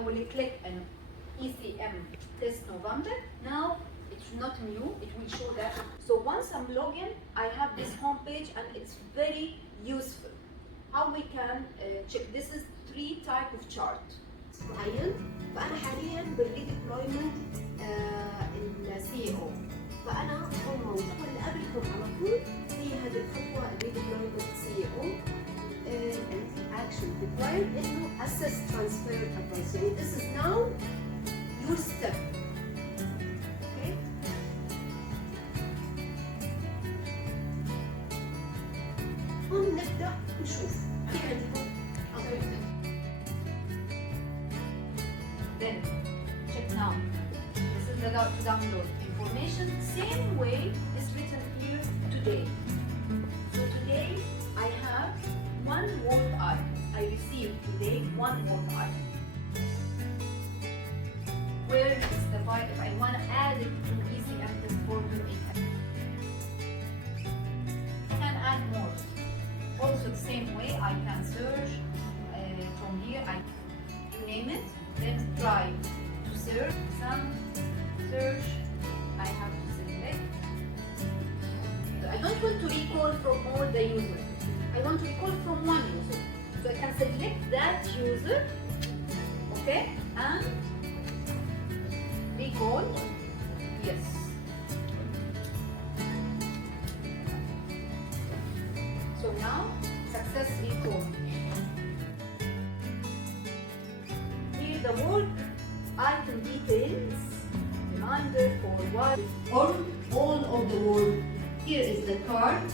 I will click on ECM test November. Now it's not new, it will show that. So once I'm logged in, I have this homepage and it's very useful. How we can check, this is 3 type of chart. معين. فأنا حاليا بالريديبلويمنت الCEO. فأنا هم والخطوة اللي قبلكم على طول هي هذه الخطوة الريديبلويمنت CEO. Action required إنه assess transfer advice. يعني this is now your step. Okay. هون نبدأ نشوف. في عندكم Then check now. This is the to download information. Same way is written here today. So today I have 1 work item. I received today 1 work item. Where is the file? If I want to add it to ECM test portal, I can add more. Also the same way I can search from here. You name it. Then try to search some search. I have to select. I don't want to recall from all the users. I want to recall from 1 user. So I can select that user, okay, and recall. Yes. So now success recall. The work item details, reminder for what, all of the work. Here is the card.